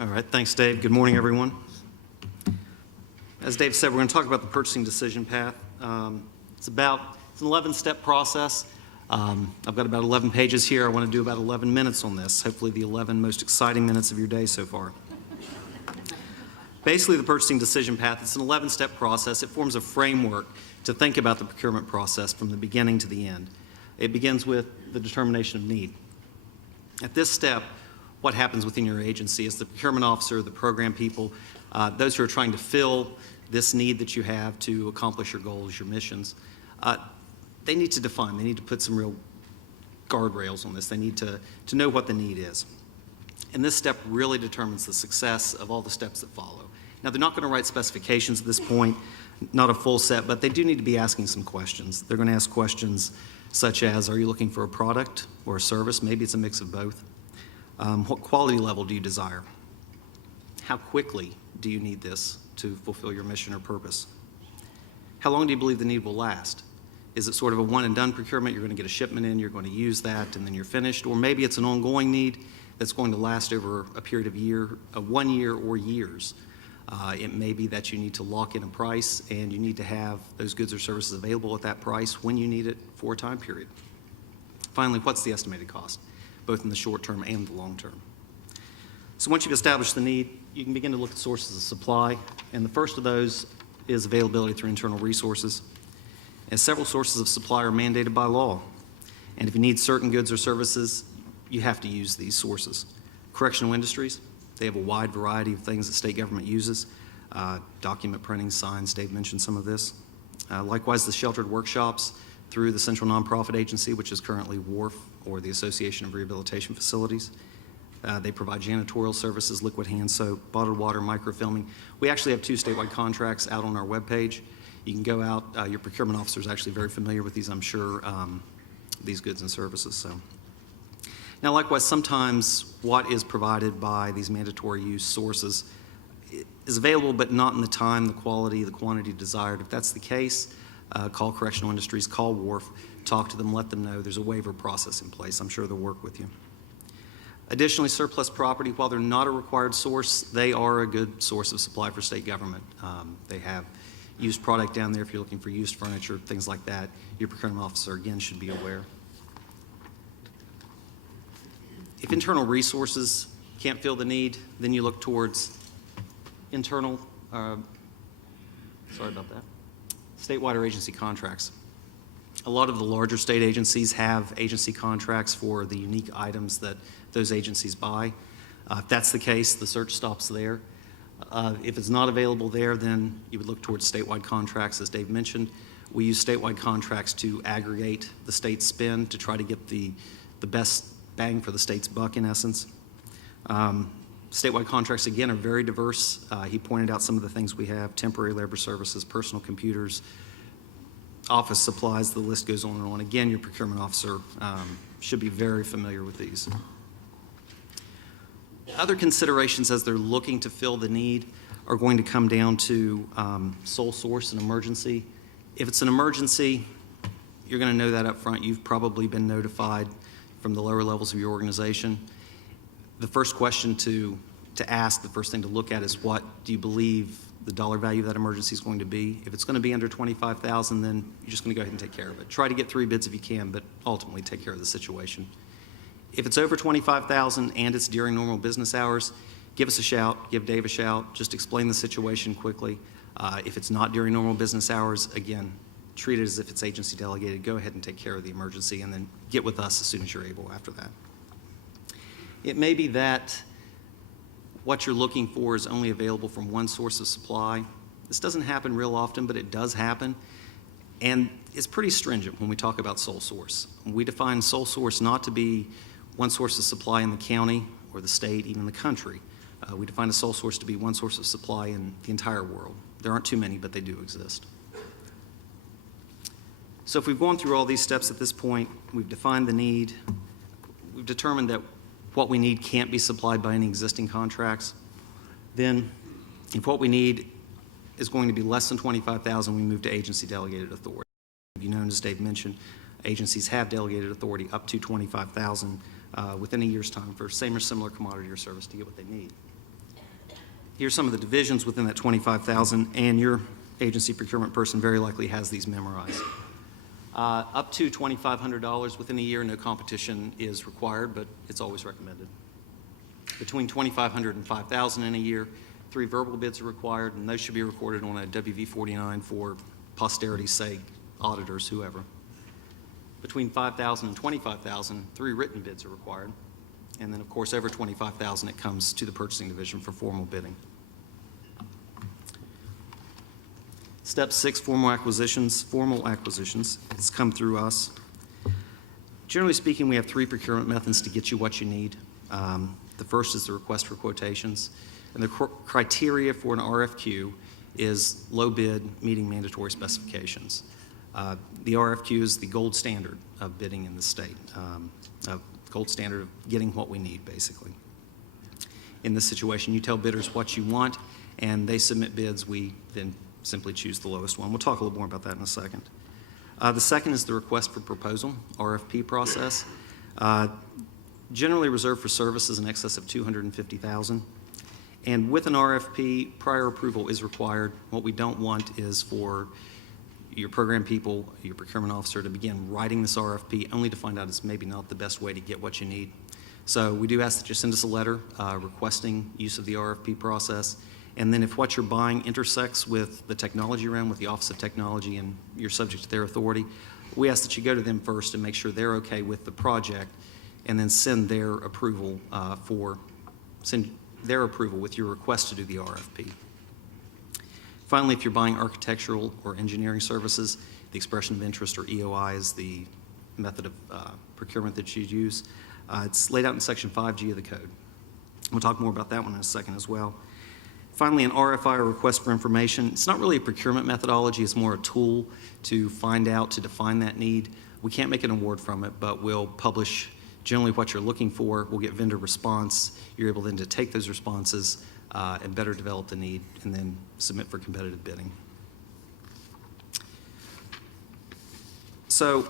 All right, thanks, Dave. Good morning, everyone. As Dave said, we're going to talk about the purchasing decision path. It's an 11-step process. I've got about 11 pages here. I want to do about 11 minutes on this, hopefully the 11 most exciting minutes of your day so far. Basically, the purchasing decision path, it's an 11-step process. It forms a framework to think about the procurement process from the beginning to the end. It begins with the determination of need. At this step, what happens within your agency is the procurement officer, the program people, those who are trying to fill this need that you have to accomplish your goals, your missions, they need to define, they need to put some real guardrails on this. They need to know what the need is. And this step really determines the success of all the steps that follow. Now, they're not going to write specifications at this point, not a full set, but they do need to be asking some questions. They're going to ask questions such as, are you looking for a product or a service? Maybe it's a mix of both. What quality level do you desire? How quickly do you need this to fulfill your mission or purpose? How long do you believe the need will last? Is it sort of a one and done procurement? You're going to get a shipment in, you're going to use that, and then you're finished. Or maybe it's an ongoing need that's going to last over a period of 1 year or years. It may be that you need to lock in a price and you need to have those goods or services available at that price when you need it for a time period. Finally, what's the estimated cost, both in the short term and the long term? So once you've established the need, you can begin to look at sources of supply, and the first of those is availability through internal resources. And several sources of supply are mandated by law, and if you need certain goods or services, you have to use these sources. Correctional industries, they have a wide variety of things that state government uses. Document printing, signs, Dave mentioned some of this. Likewise, the sheltered workshops through the Central Nonprofit Agency, which is currently WARF, or the Association of Rehabilitation Facilities. They provide janitorial services, liquid hand soap, bottled water, microfilming. We actually have 2 statewide contracts out on our webpage. You can go out, your procurement officer is actually very familiar with these, I'm sure, these goods and services. So. Now, likewise, sometimes what is provided by these mandatory use sources is available, but not in the time, the quality, the quantity desired. If that's the case, call correctional industries, call WARF, talk to them, let them know there's a waiver process in place. I'm sure they'll work with you. Additionally, surplus property, while they're not a required source, they are a good source of supply for state government. They have used product down there if you're looking for used furniture, things like that. Your procurement officer, again, should be aware. If internal resources can't fill the need, then you look towards internal, statewide or agency contracts. A lot of the larger state agencies have agency contracts for the unique items that those agencies buy. If that's the case, the search stops there. If it's not available there, then you would look towards statewide contracts, as Dave mentioned. We use statewide contracts to aggregate the state's spend to try to get the best bang for the state's buck, in essence. Statewide contracts, again, are very diverse. He pointed out some of the things we have: temporary labor services, personal computers, office supplies, the list goes on and on. Again, your procurement officer should be very familiar with these. Other considerations as they're looking to fill the need are going to come down to sole source and emergency. If it's an emergency, you're going to know that up front. You've probably been notified from the lower levels of your organization. The first question to ask, the first thing to look at is, what do you believe the dollar value of that emergency is going to be? If it's going to be under $25,000, then you're just going to go ahead and take care of it. Try to get 3 bids if you can, but ultimately take care of the situation. If it's over $25,000 and it's during normal business hours, give us a shout, give Dave a shout, just explain the situation quickly. If it's not during normal business hours, again, treat it as if it's agency delegated. Go ahead and take care of the emergency and then get with us as soon as you're able after that. It may be that what you're looking for is only available from one source of supply. This doesn't happen real often, but it does happen. And it's pretty stringent when we talk about sole source. We define sole source not to be one source of supply in the county or the state, even the country. We define a sole source to be one source of supply in the entire world. There aren't too many, but they do exist. So if we've gone through all these steps at this point, we've defined the need, we've determined that what we need can't be supplied by any existing contracts, then if what we need is going to be less than $25,000, we move to agency delegated authority. You know, as Dave mentioned, agencies have delegated authority up to $25,000 within a year's time for same or similar commodity or service to get what they need. Here's some of the divisions within that $25,000, and your agency procurement person very likely has these memorized. Up to $2,500 within a year, no competition is required, but it's always recommended. Between $2,500 and $5,000 in a year, 3 verbal bids are required, and those should be recorded on a WV-49 for posterity's sake, auditors, whoever. Between $5,000 and $25,000, 3 written bids are required. And then, of course, over $25,000, it comes to the purchasing division for formal bidding. Step 6, formal acquisitions. Formal acquisitions. It's come through us. Generally speaking, we have 3 procurement methods to get you what you need. The first is the request for quotations. And the criteria for an RFQ is low bid meeting mandatory specifications. The RFQ is the gold standard of bidding in the state, gold standard of getting what we need, basically. In this situation, you tell bidders what you want, and they submit bids. We then simply choose the lowest one. We'll talk a little more about that in a second. The second is the request for proposal, RFP process, generally reserved for services in excess of $250,000. And with an RFP, prior approval is required. What we don't want is for your program people, your procurement officer to begin writing this RFP only to find out it's maybe not the best way to get what you need. So we do ask that you send us a letter requesting use of the RFP process. And then if what you're buying intersects with the technology realm, with the Office of Technology, and you're subject to their authority, we ask that you go to them first and make sure they're okay with the project, and then send their approval with your request to do the RFP. Finally, if you're buying architectural or engineering services, the expression of interest, or EOI, is the method of procurement that you'd use. It's laid out in Section 5G of the code. We'll talk more about that one in a second as well. Finally, an RFI, or request for information. It's not really a procurement methodology. It's more a tool to find out, to define that need. We can't make an award from it, but we'll publish generally what you're looking for. We'll get vendor response. You're able then to take those responses and better develop the need, and then submit for competitive bidding. So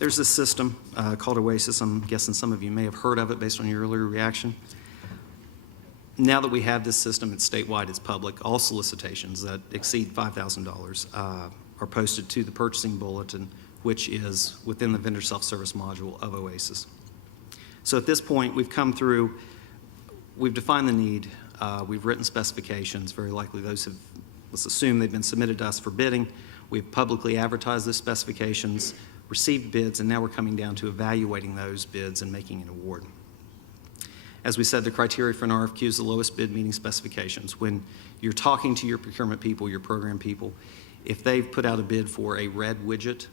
there's this system called OASIS. I'm guessing some of you may have heard of it based on your earlier reaction. Now that we have this system, it's statewide, it's public. All solicitations that exceed $5,000 are posted to the purchasing bulletin, which is within the vendor self-service module of OASIS. So at this point, we've come through, we've defined the need, we've written specifications. Very likely those have, let's assume they've been submitted to us for bidding. We've publicly advertised those specifications, received bids, and now we're coming down to evaluating those bids and making an award. As we said, the criteria for an RFQ is the lowest bid meeting specifications. When you're talking to your procurement people, your program people, if they've put out a bid for a red widget,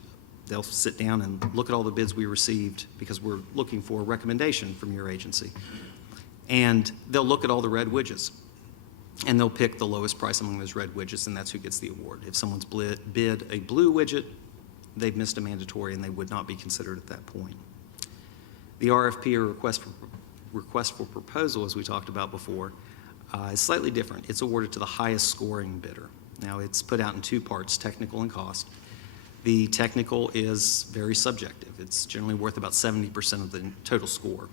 they'll sit down and look at all the bids we received, because we're looking for a recommendation from your agency. And they'll look at all the red widgets, and they'll pick the lowest price among those red widgets, and that's who gets the award. If someone's bid a blue widget, they've missed a mandatory, and they would not be considered at that point. The RFP, or request for proposal, as we talked about before, is slightly different. It's awarded to the highest scoring bidder. Now, it's put out in 2 parts, technical and cost. The technical is very subjective. It's generally worth about 70% of the total score.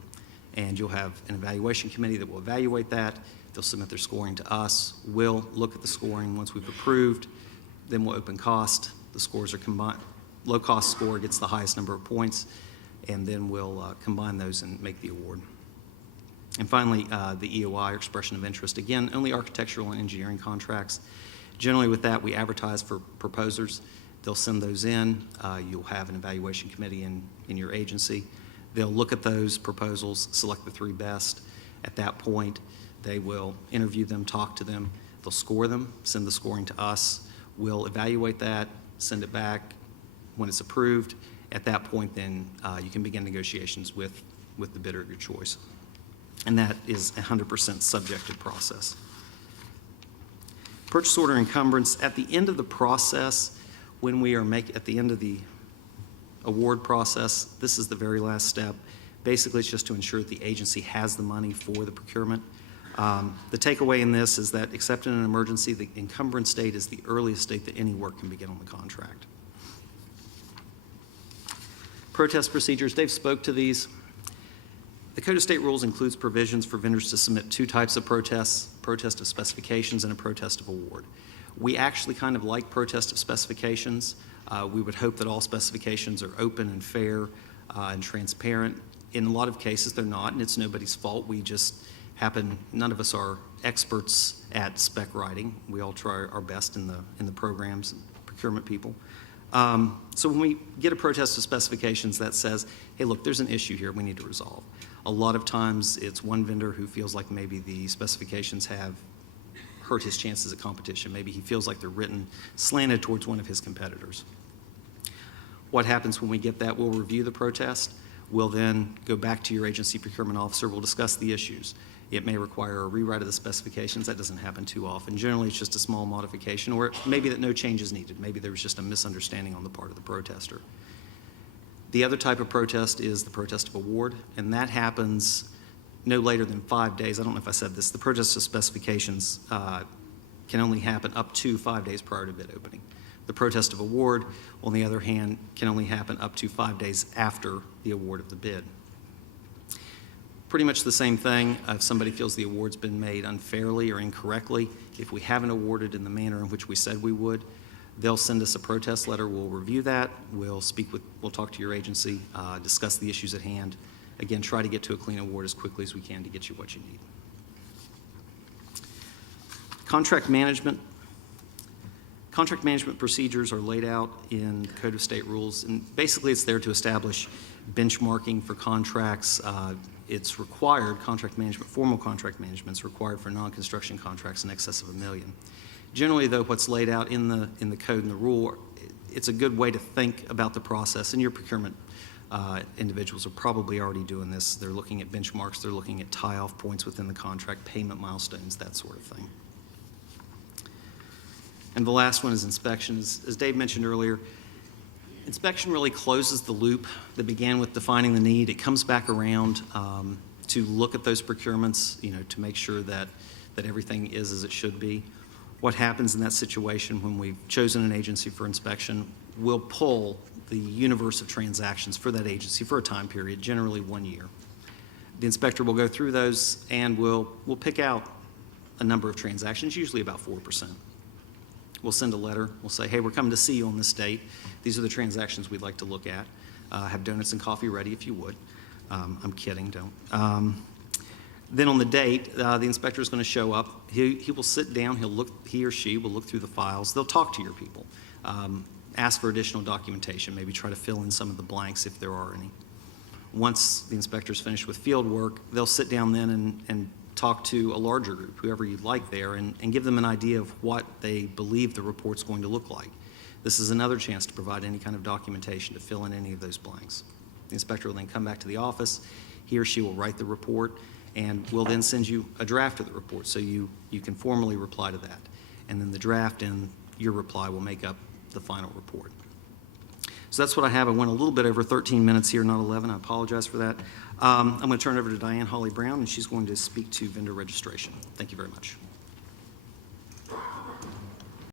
And you'll have an evaluation committee that will evaluate that. They'll submit their scoring to us. We'll look at the scoring once we've approved. Then we'll open cost. The scores are combined. Low cost score gets the highest number of points, and then we'll combine those and make the award. And finally, the EOI, or expression of interest. Again, only architectural and engineering contracts. Generally with that, we advertise for proposers. They'll send those in. You'll have an evaluation committee in your agency. They'll look at those proposals, select the 3 best. At that point, they will interview them, talk to them. They'll score them, send the scoring to us. We'll evaluate that, send it back. When it's approved, at that point, then you can begin negotiations with the bidder of your choice. And that is a 100% subjective process. Purchase order encumbrance. At the end of the process, when we are at the end of the award process, this is the very last step. Basically, it's just to ensure that the agency has the money for the procurement. The takeaway in this is that, except in an emergency, the encumbrance date is the earliest date that any work can begin on the contract. Protest procedures, Dave spoke to these. The Code of State Rules includes provisions for vendors to submit two types of protests, protest of specifications and a protest of award. We actually kind of like protest of specifications. We would hope that all specifications are open and fair and transparent. In a lot of cases, they're not, and it's nobody's fault. We just none of us are experts at spec writing. We all try our best in the programs, procurement people. So when we get a protest of specifications that says, hey, look, there's an issue here we need to resolve. A lot of times it's one vendor who feels like maybe the specifications have hurt his chances at competition. Maybe he feels like they're written slanted towards one of his competitors. What happens when we get that? We'll review the protest. We'll then go back to your agency procurement officer. We'll discuss the issues. It may require a rewrite of the specifications. That doesn't happen too often. Generally, it's just a small modification, or maybe that no change is needed. Maybe there was just a misunderstanding on the part of the protester. The other type of protest is the protest of award, and that happens no later than 5 days. I don't know if I said this. The protest of specifications can only happen up to 5 days prior to bid opening. The protest of award, on the other hand, can only happen up to 5 days after the award of the bid. Pretty much the same thing. If somebody feels the award's been made unfairly or incorrectly, if we haven't awarded in the manner in which we said we would, they'll send us a protest letter. We'll review that. We'll talk to your agency, discuss the issues at hand. Again, try to get to a clean award as quickly as we can to get you what you need. Contract management. Contract management procedures are laid out in the Code of State Rules, and basically it's there to establish benchmarking for contracts. It's required, formal contract management is required for non-construction contracts in excess of $1 million. Generally, though, what's laid out in the code and the rule, it's a good way to think about the process, and your procurement individuals are probably already doing this. They're looking at benchmarks, they're looking at tie-off points within the contract, payment milestones, that sort of thing. And the last one is inspection. As Dave mentioned earlier, inspection really closes the loop that began with defining the need. It comes back around to look at those procurements, to make sure that everything is as it should be. What happens in that situation when we've chosen an agency for inspection, we'll pull the universe of transactions for that agency for a time period, generally 1 year. The inspector will go through those and we'll pick out a number of transactions, usually about 4%. We'll send a letter. We'll say, hey, we're coming to see you on this date. These are the transactions we'd like to look at. Have donuts and coffee ready if you would. I'm kidding, don't. Then on the date, the inspector is going to show up. He will sit down. He or she will look through the files. They'll talk to your people. Ask for additional documentation. Maybe try to fill in some of the blanks if there are any. Once the inspector's finished with field work, they'll sit down then and talk to a larger group, whoever you'd like there, and give them an idea of what they believe the report's going to look like. This is another chance to provide any kind of documentation to fill in any of those blanks. The inspector will then come back to the office. He or she will write the report, and we'll then send you a draft of the report so you can formally reply to that. And then the draft and your reply will make up the final report. So that's what I have. I went a little bit over 13 minutes here, not 11. I apologize for that. I'm going to turn it over to Diane Hawley-Brown, and she's going to speak to vendor registration. Thank you very much.